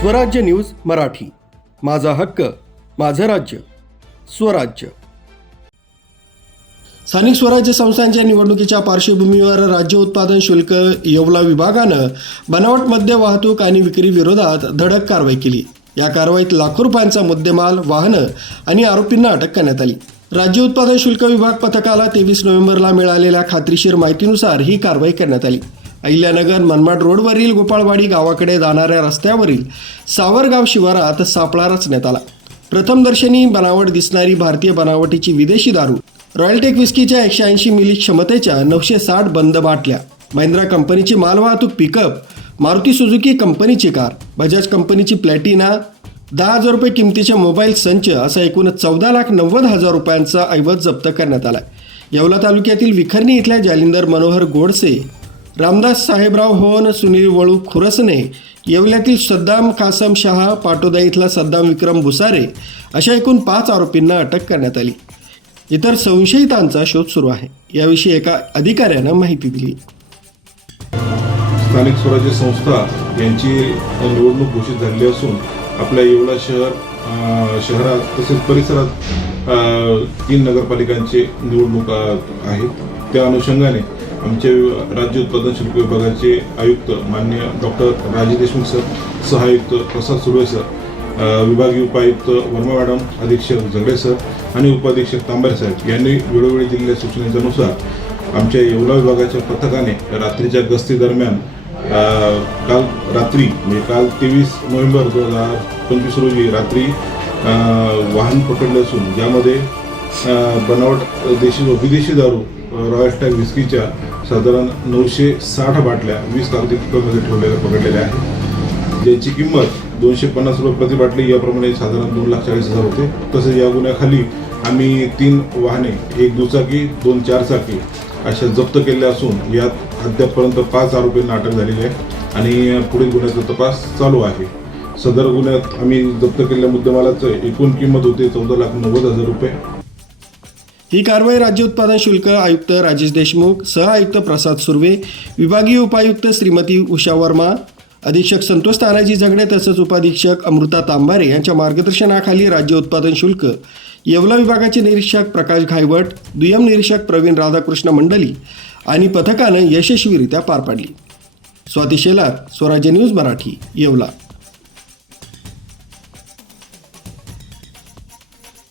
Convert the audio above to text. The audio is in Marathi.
स्वराज्य न्यूज मराठी, माझा हक्क माझं राज्य स्वराज्य। स्थानिक स्वराज्य संस्थांच्या निवडणुकीच्या पार्श्वभूमीवर राज्य उत्पादन शुल्क येवला विभागानं बनावट मद्य वाहतूक आणि विक्री विरोधात धडक कारवाई केली। या कारवाईत लाखो रुपयांचा मुद्देमाल, वाहनं आणि आरोपींना अटक करण्यात आली। राज्य उत्पादन शुल्क विभाग पथकाला 23 नोव्हेंबरला मिळालेल्या खात्रीशीर माहितीनुसार ही कारवाई करण्यात आली। अहिल्यानगर मनमाड रोडवरील गोपाळवाडी गावाकडे जाणाऱ्या रस्त्यावरील सावरगाव शिवारात सापळा रचण्यात आला। प्रथमदर्शनी बनावट दिसणारी भारतीय बनावटीची विदेशी दारू, रॉयल टेक विस्कीच्या 180 मिली क्षमतेच्या 960 बंद बाटल्या, महिंद्रा कंपनीची मालवाहतूक पिकअप, मारुती सुझुकी कंपनीची कार, बजाज कंपनीची प्लॅटिना, 10,000 रुपये किमतीचे मोबाईल संच असा एकूण 14,90,000 रुपयांचा ऐवज जप्त करण्यात आला। येवला तालुक्यातील विखर्णी इथल्या जालिंदर मनोहर गोडसे, रामदास साहेबराव होन, सुनील वळू खुरसने, येवल्यातील सद्दाम कासम शहा, पाटोदा इथला सद्दाम विक्रम भुसारे अशा एकूण 5 आरोपींना अटक करण्यात आली। इतर संशयितांचा शोध सुरू आहे। याविषयी एका अधिकाऱ्यानं माहिती दिली। स्थानिक स्वराज्य संस्था यांची निवडणूक घोषित झाली असून आपल्या येवला शहरात तसेच परिसरात 3 नगरपालिकांची निवडणूक आहेत। त्या अनुषंगाने आमचे राज्य उत्पादन शुल्क विभागाचे आयुक्त माननीय डॉक्टर राजेश देशमुख सर, सहायुक्त प्रसाद सुर्वे सर, विभागीय उपायुक्त वर्मा मॅडम, अधीक्षक झगडे सर आणि उपाधीक्षक तांबरे साहेब यांनी वेळोवेळी दिलेल्या सूचनेनुसार आमच्या येवला विभागाच्या पथकाने रात्रीच्या गस्ती दरम्यान काल रात्री म्हणजे काल 23 नोव्हेंबर 2025 रोजी रात्री वाहन पकडले असून ज्यामध्ये बनावट देशी व विदेशी दारू रॉयल टेक विस्कीच्या साधारण 960 बाटल्या 20 कागदी पिकअपमध्ये पकडलेल्या आहेत, ज्यांची किंमत 250 रुपये प्रति बाटली याप्रमाणे साधारण 2,40,000 होते। तसेच या गुन्ह्याखाली आम्ही 3 वाहने, 1 दुचाकी, 2 चारचाकी अशा जप्त केल्या असून यात अद्यापपर्यंत 5 आरोपींना अटक झालेली आहे आणि पुढील गुन्ह्याचा तपास चालू आहे। सदर गुन्ह्यात आम्ही जप्त केलेल्या मुद्देमालाचं एकूण किंमत होती 14,90,000 रुपये। ही कारवाई राज्य उत्पादन शुल्क आयुक्त राजेश देशमुख, सहआयुक्त प्रसाद सुर्वे, विभागीय उपायुक्त श्रीमती उषा वर्मा, अधीक्षक संतोष तानाजी झगडे तसंच उपाधीक्षक अमृता तांबारे यांच्या मार्गदर्शनाखाली राज्य उत्पादन शुल्क येवला विभागाचे निरीक्षक प्रकाश घायवट, दुय्यम निरीक्षक प्रवीण राधाकृष्ण मंडली आणि पथकानं यशस्वीरित्या पार पाडली। स्वाती शेलार, स्वराज्य न्यूज मराठी, येवला।